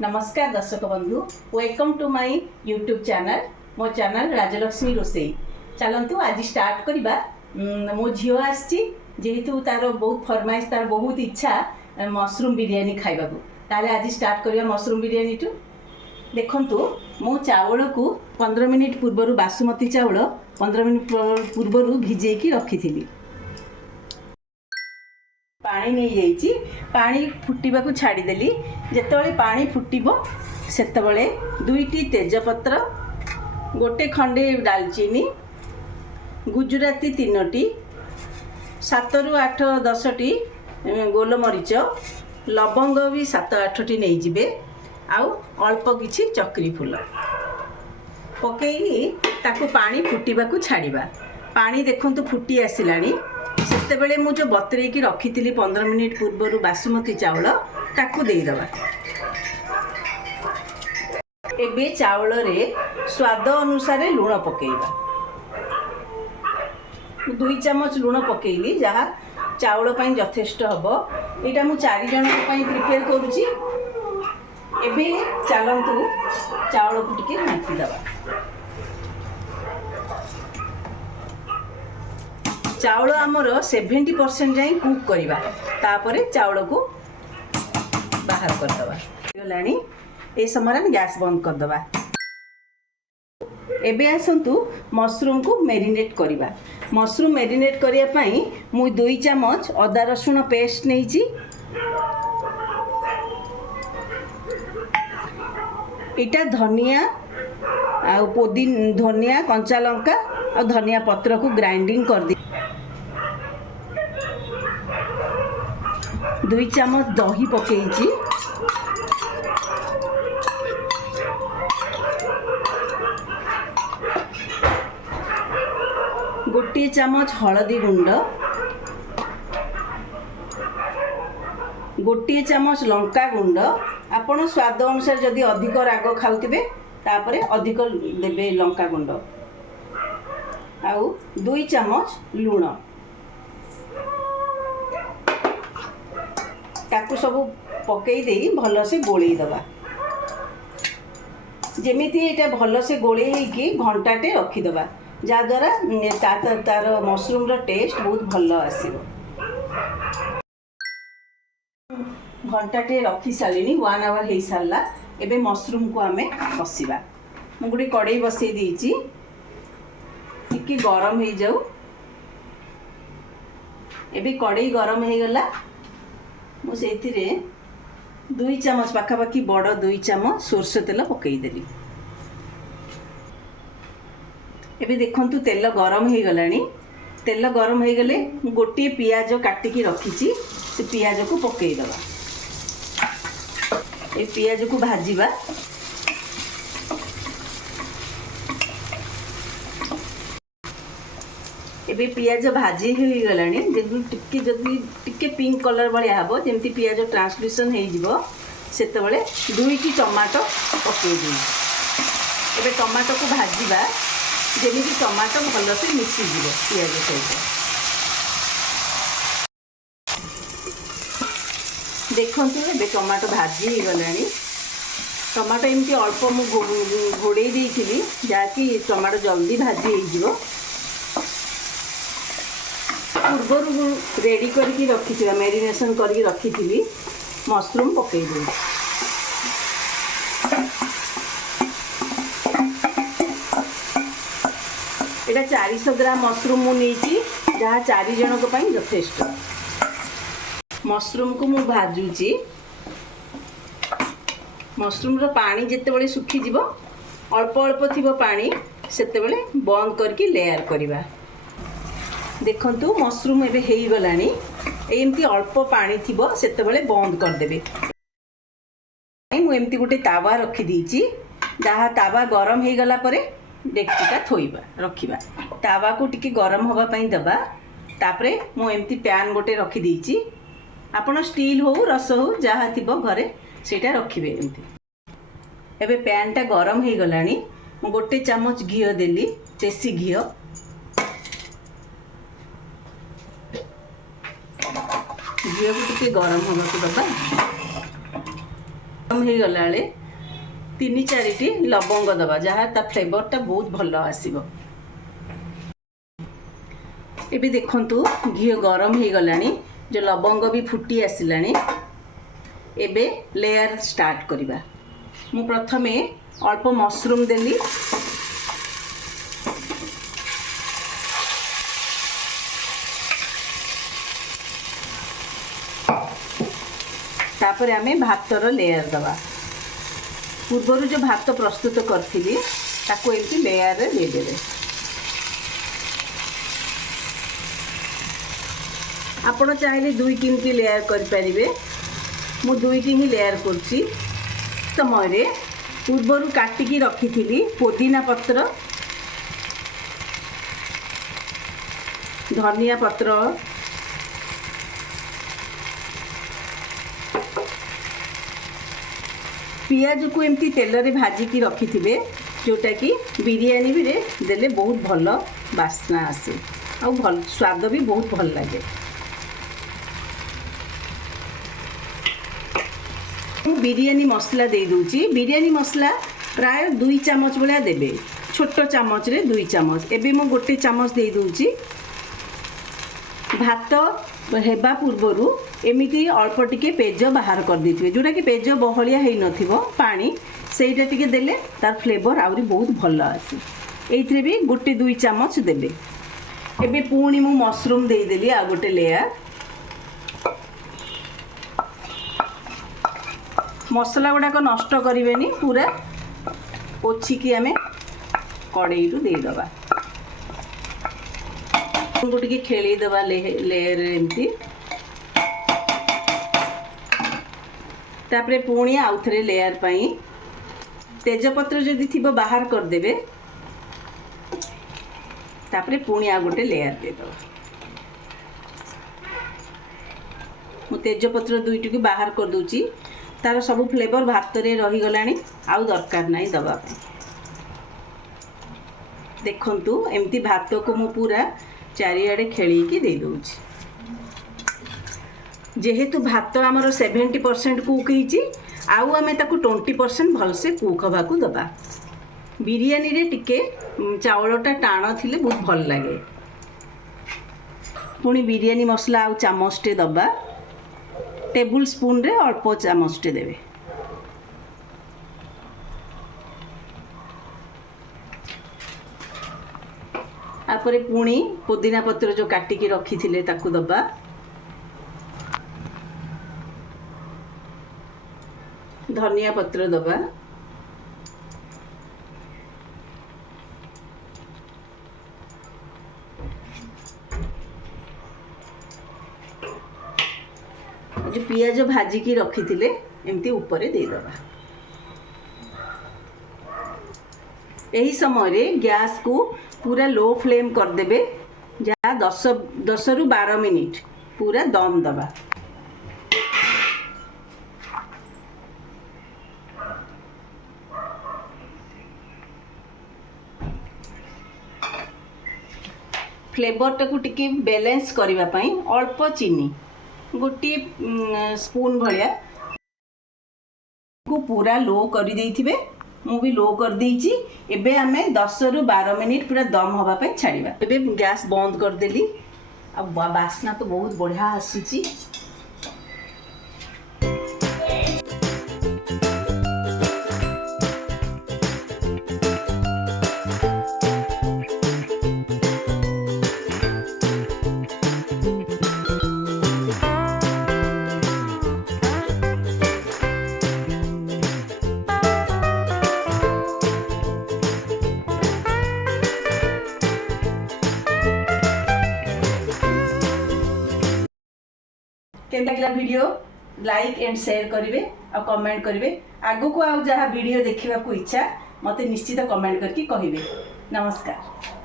नमस्कार दर्शक बंधु, welcome to my YouTube channel. मो चैनल राजलक्ष्मी रोसई। चलतु आज स्टार्ट करवा। मो झील आसी जेहेतु तार बहुत फरमाइश, तार बहुत इच्छा मशरूम बिरयानी खाइबा को, ताले आज स्टार्ट करवा मशरूम बिरयानी टू। देखंतु मो चावल को 15 मिनिट पूर्व बासुमती चावल 15 मिनिट पूर्व भिजे की रखी थी। पानी नहीं जाइए, पानी फुटवा को छाड़देली। जितेबाला पानी फुटब सेतबले 2टी तेजपत्र, गोटे खंडे दालचीनी, गुजराती 3टी, 7 ରୁ 8 10टी गोलमरीच, लवंग भी 7-8टी नहीं जिबे, आउ अल्प किछि चक्री फूल पकई ताकू पानी फुटवा को छाड़िबा। पानी देखंतु फुटी आसिलानी। सेतेबेले मु जो बतरे की रखी 15 मिनिट पूर्व बासुमती चावल ताकू दे दबा। एबे चावल रे स्वाद अनुसार लूण पकेइबा। 2 चम्मच लूण पकेइली, जहा चावल पई यथेष्ट हबो। एटा मु 4 जन पई प्रिपेयर करूची। एबे चलंतु चावल को टिके नाथि दबा। चावल आमर 70% जाए कुक करवा, तापरे चावल को बाहर करदे। ए समय गैस बंद करदे। एबे आसंतु मशरूम को मेरिनेट करवा। मशरूम मेरिनेट करिया पई मु 2 चम्मच अदा रसुण पेस्ट नहींची। इटा धनिया आ पुदीना, धनिया कंचा लंका और धनिया पत्र को ग्राइंडिंग कर दी। 2 चम्मच दही पकेइची। गोटे चम्मच हलदी गुंड, गोटे चम्मच लंका गुंड। आपण स्वाद अनुसार जदि अधिक राग खाउतिबे तापरे अधिक देबे लंका गुंड। आउ 2 चम्मच लूण। ताकू सब पकई दे भल से गोले दबा। जेमिति एटा भल से गोले कि घंटाटे रखीदबा, जहाद्वारा तार मशरूम रो टेस्ट बहुत भल आसीबो। घंटाटे रखी सारिनी, 1 आवर हो सारा। एबे मशरूम को आमे बसिबा। मु गोटे कड़ाई बसई देइची, टिके गरम हो जाऊ। एबे कड़ाई गरम हो गला। मु सेथिरे 2 चम्मच पाखापाखि बड़ 2 चम्मच सोरष तेल पकईदेली। एबे देखंतु तेल गरम हो गलानी। तेल गरम हो गले गोटे पियाज काटिकी रखीची, से पियाज को पकई दबा। ए पियाज को भाजीबा। एबे पियाज भाजी हो गलानी। टिके पिंक कलर भाया हम, जमी पियाज ट्रांसल्यूशन हो सेतबले 2टी टमाटो पकई दी। एबे टमाटो को भाजीबा, जमी टमाटो भल से मिसीज पियाज सहित। देखंतु एबे टमाटो भाजी हो गलानी। टमाटो एमती अल्प मु घोड़े देइथिली, जाकि टमाटो जल्दी भाजी हो। पूर्व रेडी करके रखी मेरिनेशन करके रखी थी मशरूम पकई दे। एटा 400 ग्राम मशरूम मु नेची, जहाँ 4 जन को पई यथेष्ट। मशरूम को मु भाजुची। मशरूम रो पानी जेतेबेले सुखी जीवो, अल्प अल्प थिबो पानी, सेतेबेले बंद करके लेयर करिबा। देखंतु मशरूम एबे हेई गलानी। एमती अल्प पानी थिबो सेतेबेले बंद कर देबे। मु एमती गोटे तावा रखी दीची, जहाँ तावा गरम हो गला परे डेक्चिटा थोइबा रखिबा। तावा को टिके गरम होबा पई दबा। तापरे मु एमती पैन गोटे रखी दीची। आपण स्टील हो रस हो जहाँ थिबो घरे सेटा रखिबे। एमती एबे पैन टा गरम हो गलानी। मु गोटे चम्मच घी देली, देसी घी। घी को टिके गरम होगा दबा। हो गला बेले 3-4टी लवंग दबा जहाँ ता फ्लेवरटा बहुत भल आसीबो। एबे देखंतु घी गरम हो गलानी, जो लवंग भी फुटी आसिलानी। एबे लेयर स्टार्ट करिबा। मु प्रथमे अल्प मशरूम देली, तापर आमे भातर लेयर दबा। पूर्वर जो भात प्रस्तुत करथिली ताको एमती लेयर रे दे देबे। आपण चाहिले 2-3टी लेयर कर परिबे। मु 2टी ही लेयर करछि। समय पूर्वर काटिकी रखी पुदीना पत्र, धनिया पत्र, पियाज को एमती तेल रे भाजिकी रखी थे, जोटा कि बिरयानी भी रे देले बहुत भल बास्ना आसे आ भल स्वाद भी बहुत भल लगे। बिरयानी मसला दे दूची। बिरयानी मसला प्राय 2 चामच भाया देबे, छोट चामच रे 2 चामच। एबे मो गोटे चामच दे दूची। भात हेबा पूर्वरु एमिति अल्प टिके पेज बाहर कर देथिबे, जोटा कि पेज बहलिया हेई नथिबो पानी, सेटा टिके देले तार फ्लेवर आउरी बहुत भल आसे। एइथरे भी गोटे 2 चामच देबे। एबे पुणी मु मशरूम दे देली आ गोटे लेयर। मसला गुड़ाक नष्ट करेनि, पूरा पोछिकी आमे कड़ई रु दे दबा। गोटे खेली दबा लेयर एमती। तापरे पुणी आउ थरे लेयर पई तेजपत्र जदि थिबो बाहर कर देबे। तापरे पुणी आ गोटे लेयर दे दबा। मु तेजपत्र 2टी को बाहर कर दूची। तार सब फ्लेवर भात रे रही गलानी, आउ दरकार नहीं दबा। देखंतु एमती भात को मु पूरा चारिआडे खेली की दे दूची। जेहेतु भात आमर 70% कुक होईची, आउ आमे ताकू 20% भल से कुक हवा को दबा। बिरयानी रे टिके चावलटा टाण थिले बहुत भल लागे। पुणी बिरयानी मसला आउ चामचटे दबा। टेबुल स्पून रे अल्प चामचटे देवे। आपर पुणी पुदीना पत्र जो काटिकी रखी थिले ताकू दबा। धनिया पत्र दबा। जो पियाज भाजिकी रखी थिले एमती ऊपर दे दबा। यही समय रे गैस को पूरा लो फ्लेम कर देबे, जहाँ 10 रु 12 मिनिट पूरा दम दबा। फ्लेवर टाकू टिके बैलेंस करिवा पई अल्प चीनी गोटे स्पून भलिया को पूरा लो कर देइथिबे। मु भी लो कर देइची। एबे हमें 10 रु 12 मिनिट पूरा दम हवा पे छाड़ीबा। एबे गैस बंद कर देली। अब बास्ना तो बहुत बढ़िया आसुची। केम लागला वीडियो लाइक एंड शेयर करिवे और कमेंट करिवे। आगु को आउ जहाँ वीडियो देखिबा को इच्छा मते निश्चित कमेंट करके कहिबे। नमस्कार।